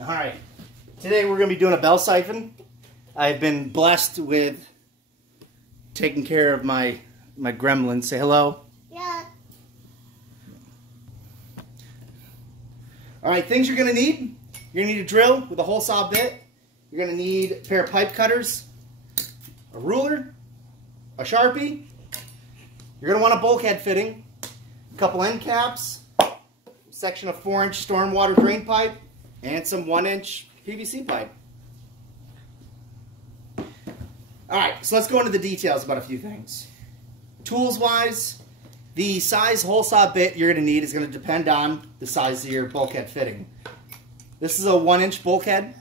Alright, today we're going to be doing a bell siphon. I've been blessed with taking care of my gremlins. Say hello. Yeah. Alright, things you're going to need. You're going to need a drill with a hole saw bit. You're going to need a pair of pipe cutters, a ruler, a Sharpie. You're going to want a bulkhead fitting, a couple end caps, a section of 4-inch stormwater drain pipe, and some 1-inch PVC pipe. Alright, so let's go into the details about a few things. Tools-wise, the size hole saw bit you're going to need is going to depend on the size of your bulkhead fitting. This is a 1-inch bulkhead,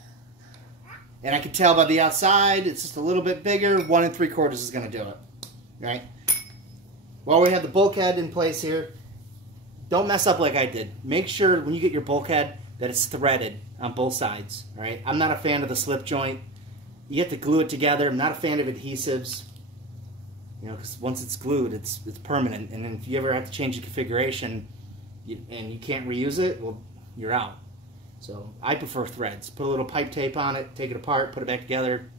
and I can tell by the outside it's just a little bit bigger. 1 3/4 is going to do it. Right? While we have the bulkhead in place here, don't mess up like I did. Make sure when you get your bulkhead that it's threaded on both sides. All right? I'm not a fan of the slip joint. You have to glue it together. I'm not a fan of adhesives. You know, because once it's glued, it's permanent. And then if you ever have to change the configuration and you can't reuse it, well, you're out. So I prefer threads. Put a little pipe tape on it, take it apart, put it back together.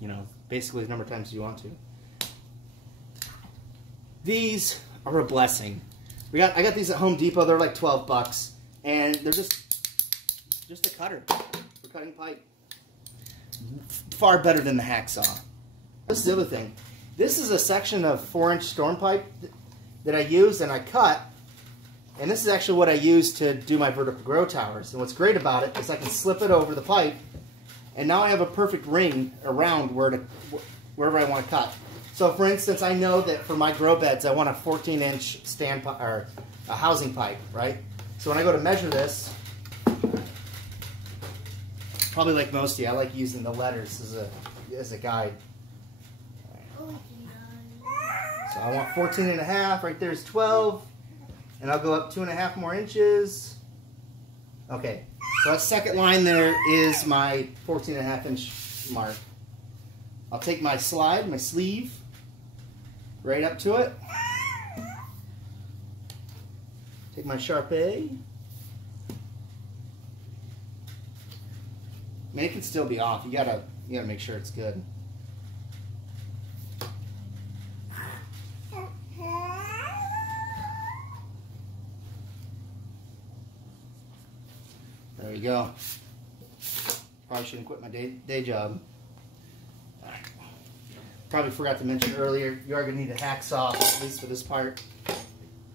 You know, basically as number of times as you want to. These are a blessing. I got these at Home Depot. They're like 12 bucks, and they're just a cutter for cutting pipe. Far better than the Hacksaw. This is the other thing. This is a section of 4-inch storm pipe that I used and I cut, and this is actually what I use to do my vertical grow towers. And what's great about it is I can slip it over the pipe, and now I have a perfect ring around wherever I want to cut. So, for instance, I know that for my grow beds, I want a 14-inch stand or a housing pipe, right? So when I go to measure this, probably like most of you, I like using the letters as a guide. So I want 14.5. Right there's 12, and I'll go up 2.5 more inches. Okay, so that second line there is my 14.5-inch mark. I'll take my slide, my sleeve, right up to it. Take my Sharpie. I mean, it can still be off. You gotta make sure it's good. There you go. Probably shouldn't quit my day job. Probably forgot to mention earlier, you are going to need a hacksaw, at least for this part.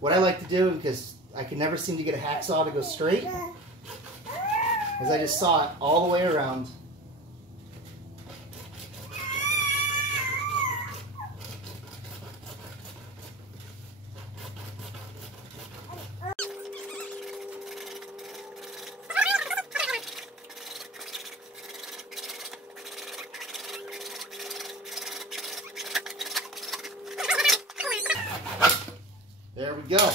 What I like to do, because I can never seem to get a hacksaw to go straight, is I just saw it all the way around. There we go.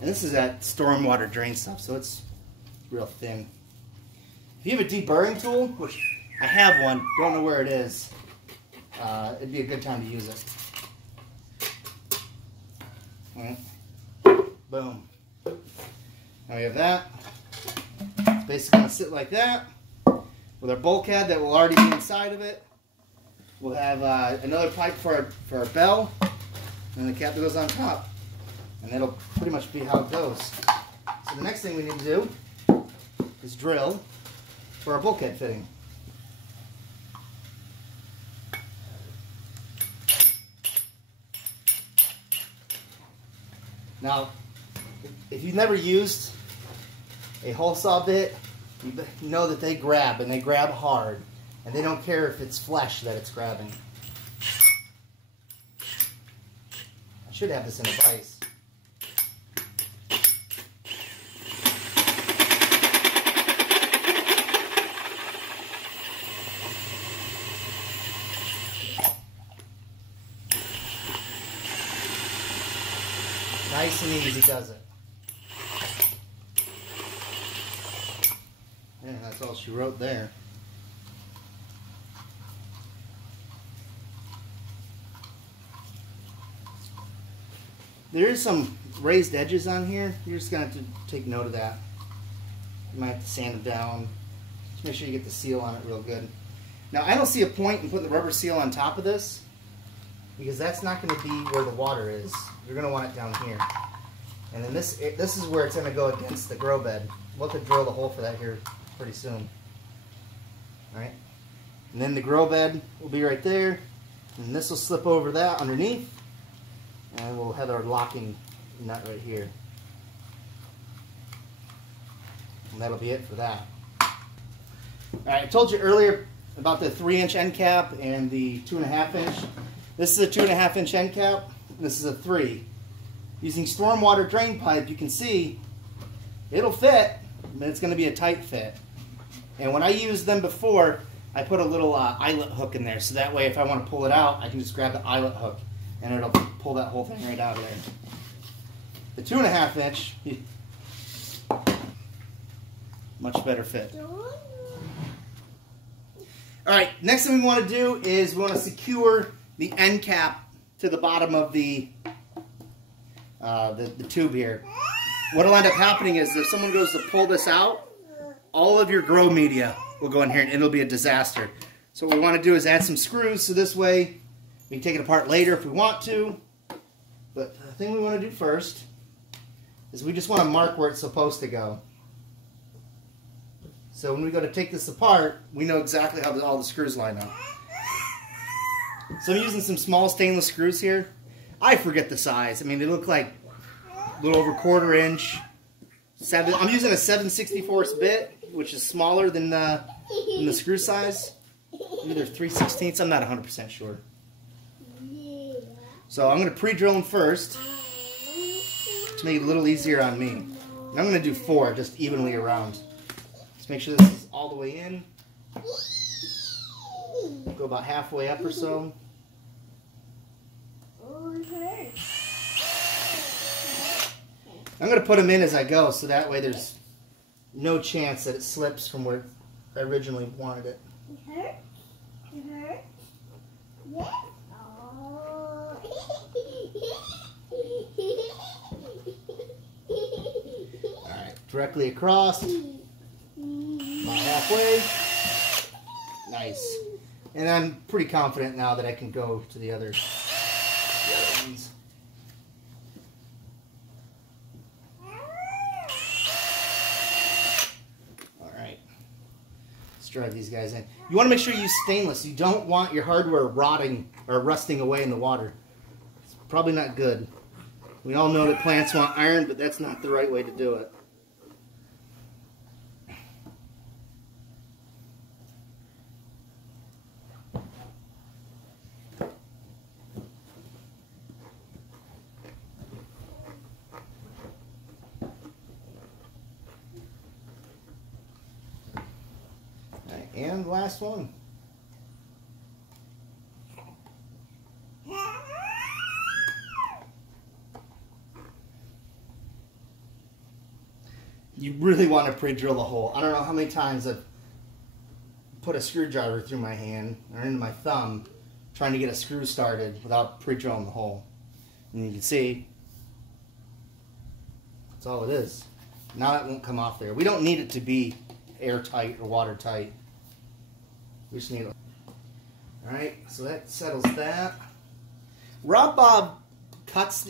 And this is that stormwater drain stuff, so it's real thin. If you have a deburring tool, which I have one, don't know where it is, it'd be a good time to use it. All right. Boom. Now we have that. It's basically going to sit like that with our bulkhead that will already be inside of it. We'll have another pipe for our bell, and the cap that goes on top. And that'll pretty much be how it goes. So the next thing we need to do is drill for our bulkhead fitting. Now, if you've never used a hole saw bit, you know that they grab, and they grab hard. And they don't care if it's flesh that it's grabbing. I should have this in a vise. Nice and easy does it. Yeah, that's all she wrote there. There is some raised edges on here. You're just going to have to take note of that. You might have to sand them down. Just make sure you get the seal on it real good. Now, I don't see a point in putting the rubber seal on top of this because that's not going to be where the water is. You're going to want it down here. And then this is where it's going to go against the grow bed. We'll have to drill the hole for that here pretty soon. Alright? And then the grow bed will be right there. And this will slip over that underneath. And we'll have our locking nut right here. And that'll be it for that. Alright, I told you earlier about the 3-inch end cap and the 2.5 inch. This is a 2.5 inch end cap. This is a 3. Using stormwater drain pipe, you can see it'll fit, but it's going to be a tight fit. And when I used them before, I put a little eyelet hook in there, so that way if I want to pull it out, I can just grab the eyelet hook and it'll pull that whole thing right out of there. The 2.5 inch, much better fit. Alright, next thing we want to do is we want to secure the end cap to the bottom of the tube here. What will end up happening is if someone goes to pull this out, all of your grow media will go in here and it'll be a disaster. So what we want to do is add some screws so this way we can take it apart later if we want to. But the thing we want to do first is we just want to mark where it's supposed to go. So when we go to take this apart, we know exactly how all the screws line up. So I'm using some small stainless screws here. I forget the size. I mean, they look like a little over 1/4 inch. I'm using a 7/64 bit, which is smaller than the screw size. Either 3/16. I'm not 100% sure. So I'm going to pre-drill them first to make it a little easier on me. And I'm going to do 4 just evenly around. Just make sure this is all the way in. Go about halfway up or so. I'm going to put them in as I go so that way there's no chance that it slips from where I originally wanted it. It hurt? Yeah. Oh. Alright, directly across. About halfway. Nice. And I'm pretty confident now that I can go to the other ones. Alright. Let's drive these guys in. You want to make sure you use stainless. You don't want your hardware rotting or rusting away in the water. It's probably not good. We all know that plants want iron, but that's not the right way to do it. And last one. You really want to pre-drill the hole. I don't know how many times I've put a screwdriver through my hand or into my thumb trying to get a screw started without pre-drilling the hole. And you can see that's all it is. Now that won't come off there. We don't need it to be airtight or watertight. We just need it. Alright, so that settles that. Rob cuts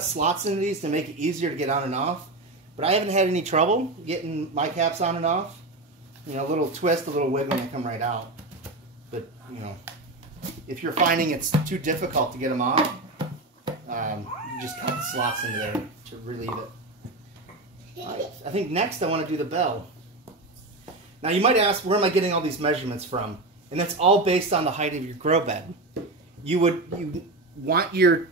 slots into these to make it easier to get on and off, but I haven't had any trouble getting my caps on and off. You know, a little twist, a little wiggle, and they come right out. But, you know, if you're finding it's too difficult to get them off, you just cut the slots into there to relieve it. Right, I think next I want to do the bell. Now you might ask, where am I getting all these measurements from? And that's all based on the height of your grow bed. You want your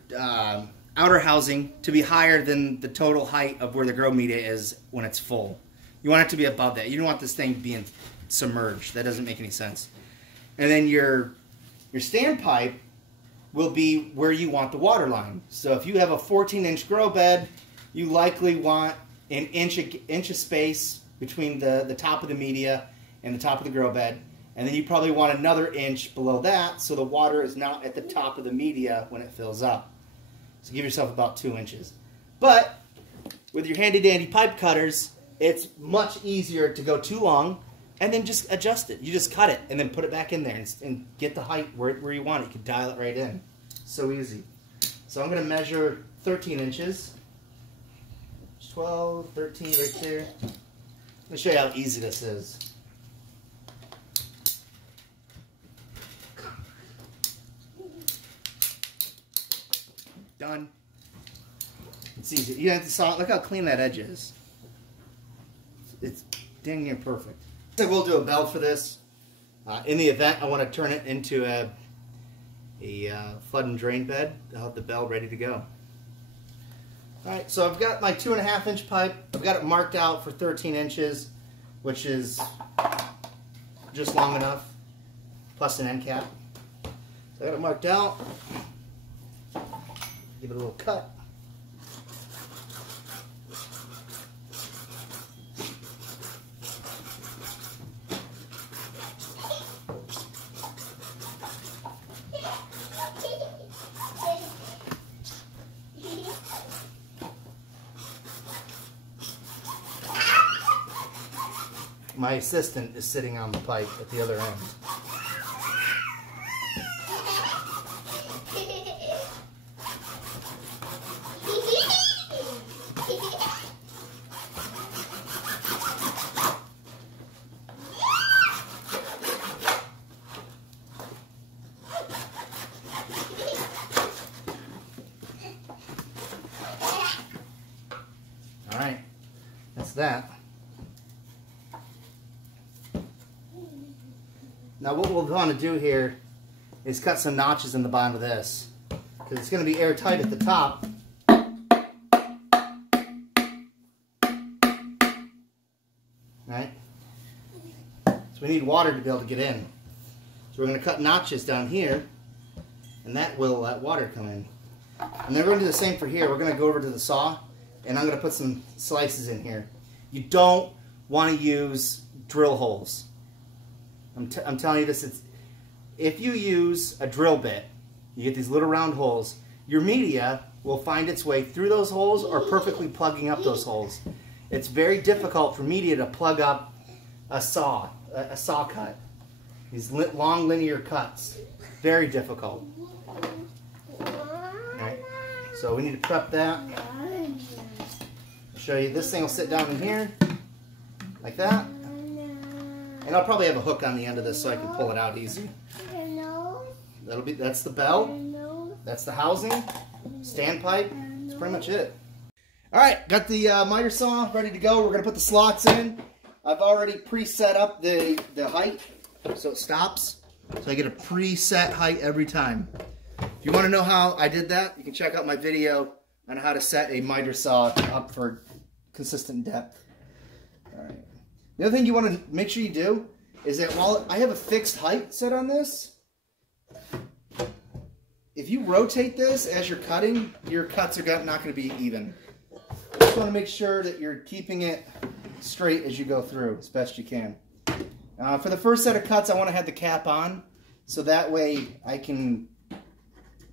outer housing to be higher than the total height of where the grow media is when it's full. You want it to be above that. You don't want this thing being submerged. That doesn't make any sense. And then your standpipe will be where you want the water line. So if you have a 14-inch grow bed, you likely want an inch of space between the top of the media and the top of the grow bed. And then you probably want another inch below that so the water is not at the top of the media when it fills up. So give yourself about 2 inches. But with your handy dandy pipe cutters, it's much easier to go too long and then just adjust it. You just cut it and then put it back in there and get the height where you want it. You can dial it right in. So easy. So I'm going to measure 13 inches. 12, 13 right there. Let me show you how easy this is. Done. It's easy. You have to saw. Look how clean that edge is. It's dang near perfect. So we'll do a bell for this. In the event I want to turn it into a flood and drain bed, I'll have the bell ready to go. Alright, so I've got my 2.5 inch pipe. I've got it marked out for 13 inches, which is just long enough, plus an end cap. So I got it marked out. Give it a little cut. My assistant is sitting on the pipe at the other end. All right, that's that. Now what we'll want to do here is cut some notches in the bottom of this, because it's going to be airtight at the top. Right? So we need water to be able to get in. So we're going to cut notches down here, and that will let water come in. And then we're going to do the same for here. We're going to go over to the saw, and I'm going to put some slices in here. You don't want to use drill holes. I'm telling you this, if you use a drill bit, you get these little round holes, your media will find its way through those holes or perfectly plugging up those holes. It's very difficult for media to plug up a saw cut. These long linear cuts, very difficult. Alright, so we need to prep that. I'll show you, this thing will sit down in here, like that. And I'll probably have a hook on the end of this so I can pull it out easy. That's the bell. That's the housing. Standpipe. That's pretty much it. Alright, got the miter saw ready to go. We're going to put the slots in. I've already preset up the height so it stops. So I get a preset height every time. If you want to know how I did that, you can check out my video on how to set a miter saw up for consistent depth. Alright. The other thing you want to make sure you do is that while I have a fixed height set on this, if you rotate this as you're cutting, your cuts are not going to be even. You just want to make sure that you're keeping it straight as you go through as best you can. For the first set of cuts, I want to have the cap on, so that way I can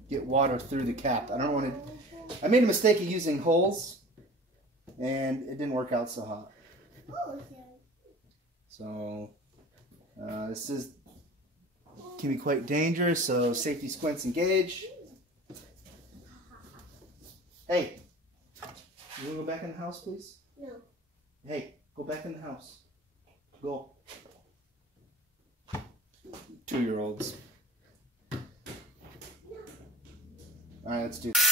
get water through the cap. I made a mistake of using holes, and it didn't work out so hot. So this can be quite dangerous, so safety squints engage. Hey, you want to go back in the house, please? No. Hey, go back in the house. Go. 2-year-olds. Alright, let's do this.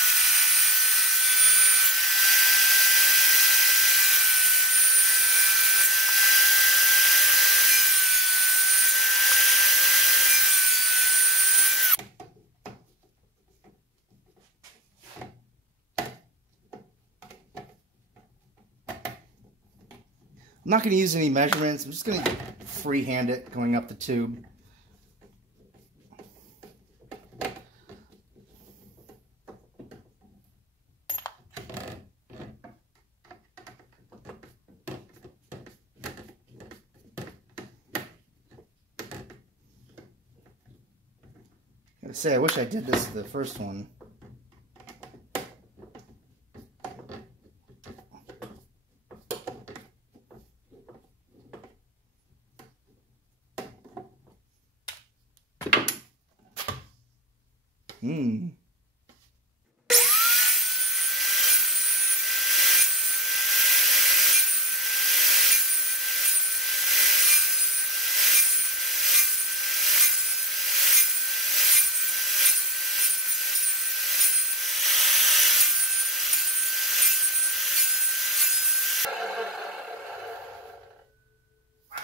I'm not going to use any measurements. I'm just going to freehand it going up the tube. I gotta say, I wish I did this the first one.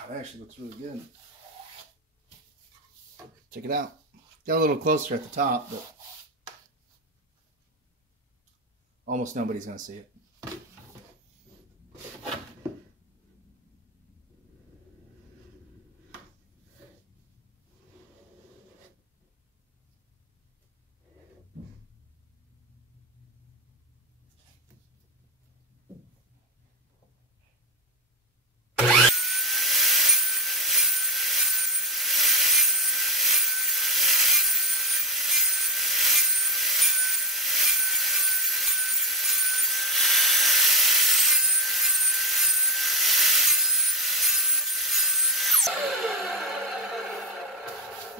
That actually looks really good. Check it out. Got a little closer at the top, but almost nobody's going to see it.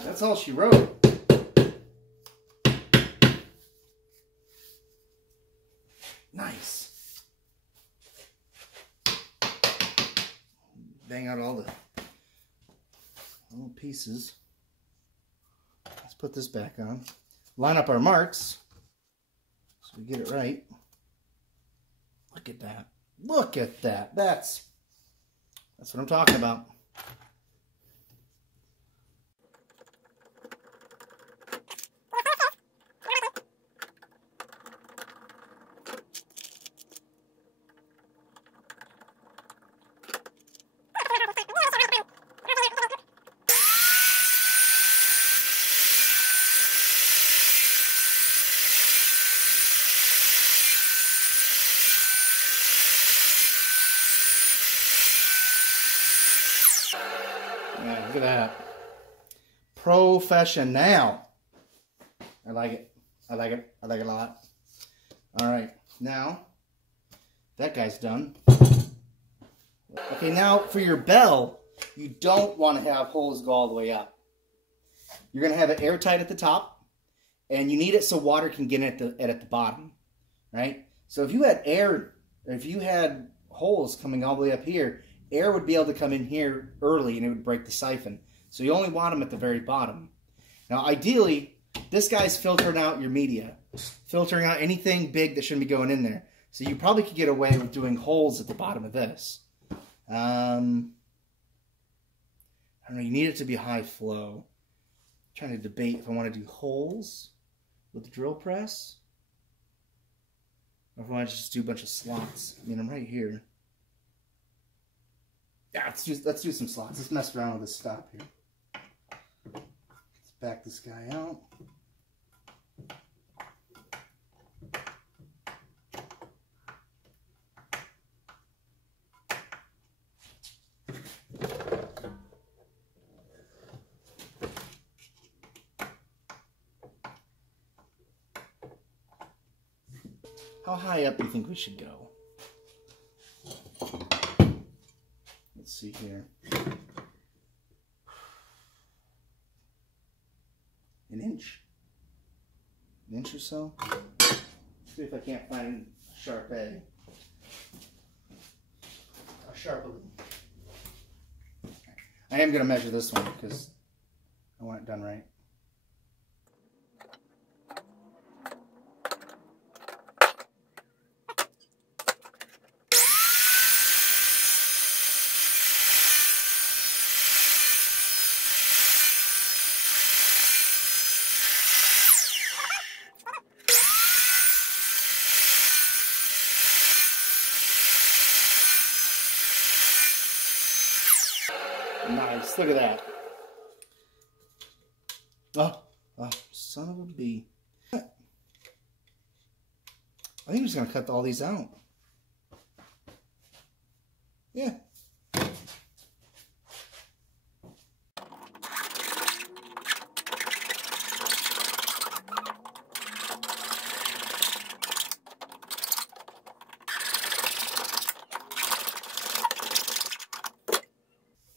That's all she wrote. Nice. Bang out all the little pieces. Let's put this back on. Line up our marks so we get it right. Look at that. Look at that. That's what I'm talking about. Yeah, look at that. Professional. I like it. I like it. I like it a lot. Alright, now that guy's done. Okay, now for your bell, you don't want to have holes go all the way up. You're going to have it airtight at the top, and you need it so water can get in at the bottom. Right? So if you had air, if you had holes coming all the way up here, air would be able to come in here early and it would break the siphon. So you only want them at the very bottom. Now ideally, this guy's filtering out your media. Filtering out anything big that shouldn't be going in there. So you probably could get away with doing holes at the bottom of this. I don't know, you need it to be high flow. I'm trying to debate if I want to do holes with the drill press. Or if I want to just do a bunch of slots. I mean, I'm right here. Yeah, let's do some slots. Let's mess around with this stop here. Let's back this guy out. How high up do you think we should go? Let's see here. An inch? An inch or so? See if I can't find a sharp edge. A sharp one. I am going to measure this one because I want it done right. Nice, look at that. Oh, son of a bee. I think I'm just going to cut all these out. Yeah.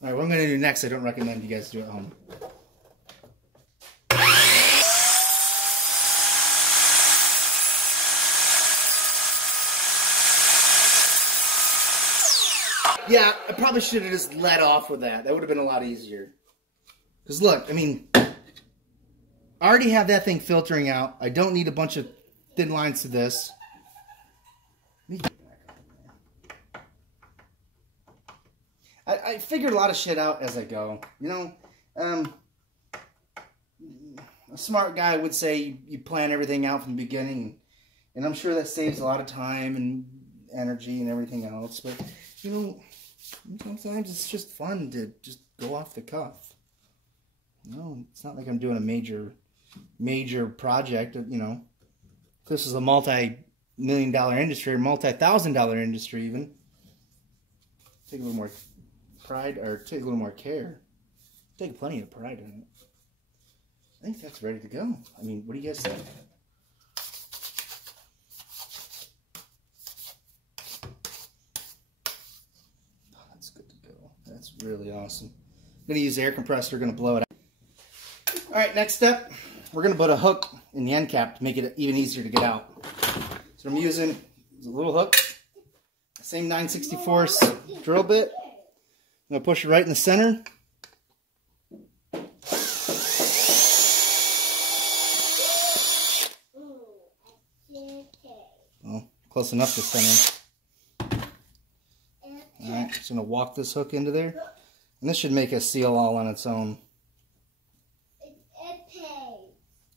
Alright, what I'm going to do next, I don't recommend you guys do at home. Yeah, I probably should have just let off with that. That would have been a lot easier. Because look, I mean, I already have that thing filtering out. I don't need a bunch of thin lines to this. I figured a lot of shit out as I go. You know, a smart guy would say you plan everything out from the beginning. And I'm sure that saves a lot of time and energy and everything else. But, you know, sometimes it's just fun to just go off the cuff. No, it's not like I'm doing a major project. You know, this is a multi-million-dollar industry or multi-thousand-dollar industry even. Take a little more pride, or take a little more care. Take plenty of pride in it. I think that's ready to go. I mean, what do you guys think? Oh, that's good to go. That's really awesome. I'm going to use the air compressor. Going to blow it out. All right, next step. We're going to put a hook in the end cap to make it even easier to get out. So I'm using a little hook. Same 9/64 drill bit. I'm going to push it right in the center. Well, close enough to center. Alright, just going to walk this hook into there. And this should make a seal all on its own.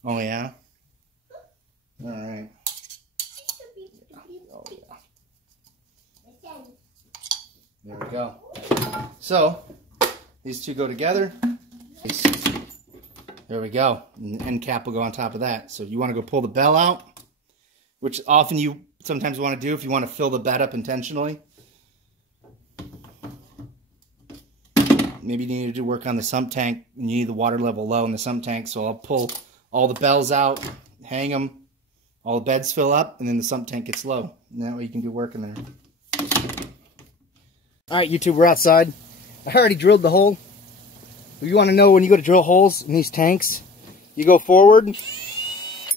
Oh, yeah? Alright. Oh, yeah. There we go. So, these two go together. There we go. And the end cap will go on top of that. So you want to go pull the bell out, which often you sometimes want to do if you want to fill the bed up intentionally. Maybe you need to do work on the sump tank and you need the water level low in the sump tank. So I'll pull all the bells out, hang them, all the beds fill up, and then the sump tank gets low. And that way you can do work in there. Alright, YouTube, we're outside. I already drilled the hole. If you want to know when you go to drill holes in these tanks, you go forward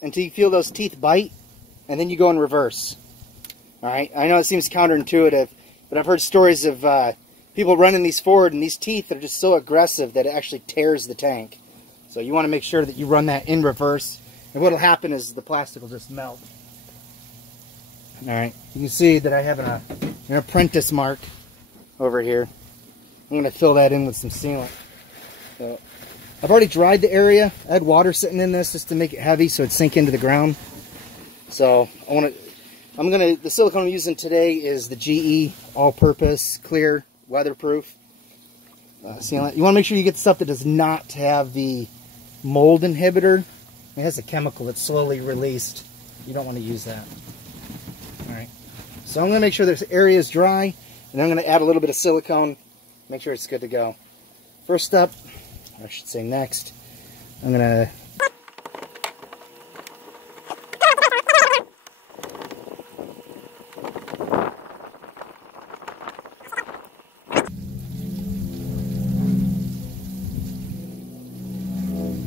until you feel those teeth bite, and then you go in reverse. Alright, I know it seems counterintuitive, but I've heard stories of people running these forward, and these teeth are just so aggressive that it actually tears the tank. So you want to make sure that you run that in reverse, and what will happen is the plastic will just melt. Alright, you can see that I have an apprentice mark over here. I'm going to fill that in with some sealant. So, I've already dried the area. I had water sitting in this just to make it heavy so it'd sink into the ground. So the silicone I'm using today is the GE all-purpose clear weatherproof sealant. You want to make sure you get stuff that does not have the mold inhibitor. It has a chemical that's slowly released. You don't want to use that. Alright. So I'm going to make sure this area is dry. And I'm going to add a little bit of silicone, make sure it's good to go. First step, I should say next, I'm going to...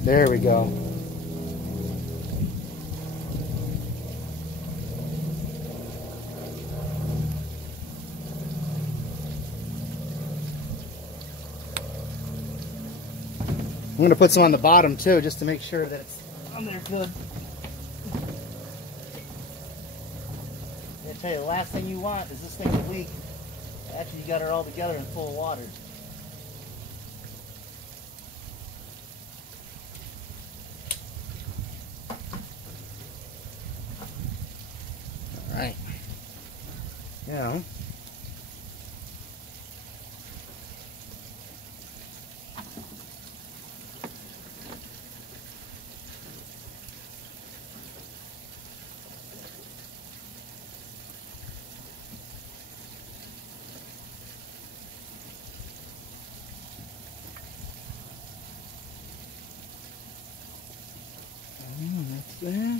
There we go. I'm going to put some on the bottom too, just to make sure that it's on there good. I tell you, the last thing you want is this thing to leak after you got it all together and full of water. All right. Now, that's there.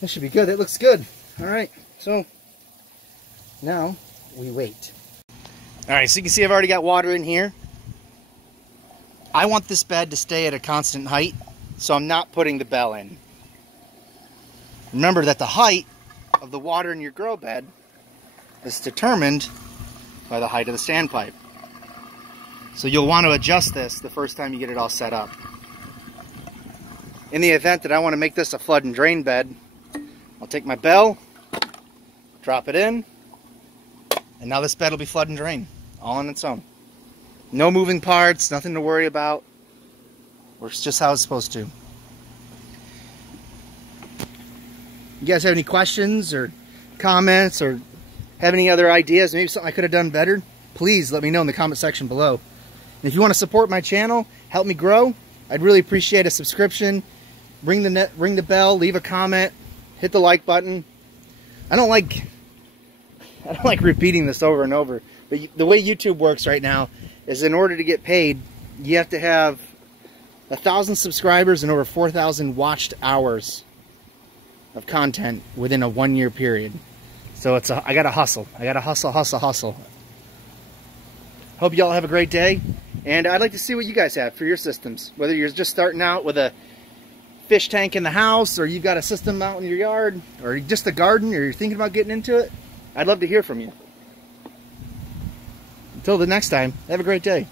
This should be good. It looks good. All right, so now we wait. All right, so you can see I've already got water in here. I want this bed to stay at a constant height, so I'm not putting the bell in. Remember that the height of the water in your grow bed is determined by the height of the standpipe. So you'll want to adjust this the first time you get it all set up. In the event that I want to make this a flood and drain bed, I'll take my bell, drop it in, and now this bed will be flood and drain, all on its own. No moving parts, nothing to worry about. Works just how it's supposed to. You guys have any questions or comments or have any other ideas, maybe something I could have done better? Please let me know in the comment section below. And if you want to support my channel, help me grow, I'd really appreciate a subscription. Ring the bell, leave a comment, hit the like button. I don't like repeating this over and over, but the way YouTube works right now is in order to get paid, you have to have 1,000 subscribers and over 4,000 watched hours of content within a 1-year period. So I gotta hustle. I gotta hustle. Hope y'all have a great day, and I'd like to see what you guys have for your systems. Whether you're just starting out with a fish tank in the house, or you've got a system out in your yard, or just a garden, or you're thinking about getting into it, I'd love to hear from you. Until the next time, have a great day.